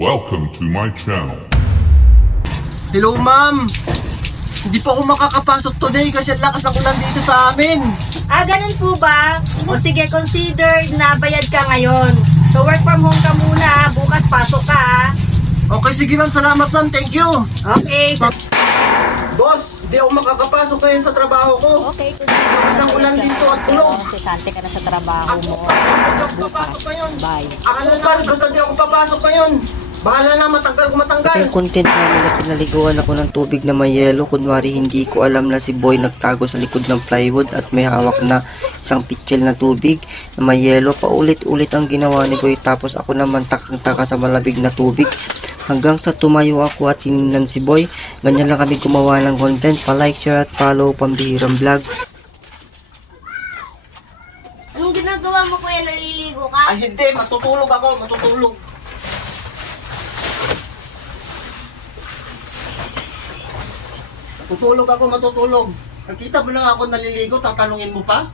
Welcome to my channel. Hello, ma'am. Hindi pa ako makakapasok today kasi ang lakas ng ulan dito sa amin. Ganun po ba? O sige, consider na bayad ka ngayon. So work from home ka muna, bukas pasok ka ha. Okay, sige ma'am. Salamat ma'am. Thank you. Okay, Boss, hindi ako makakapasok ngayon sa trabaho ko. okay, Lakas ng ulan dito at tulog. Sisante ka na sa trabaho Ako mo. pa, hindi ako papasok ngayon. Bye. Akala na, basta hindi ako papasok ngayon. Bahala na, matanggal ko matanggal. Yung content namin na pinaliguan ako ng tubig na may yelo. Kunwari hindi ko alam na si Boy nagtago sa likod ng plywood at may hawak na isang pitchel na tubig na may yelo. Paulit-ulit ang ginawa ni Boy tapos ako naman takang-taka sa malamig na tubig. Hanggang sa tumayo ako at tinignan si Boy. Ganyan lang kami gumawa ng content. Pa-like, share at follow Pambihirang Vlog. Anong ginagawa mo, kuya? Naliligo ka? Ay hindi, matutulog ako, matutulog. Matutulog ako, matutulog. Nakita mo lang ako naliligo, tatanungin mo pa?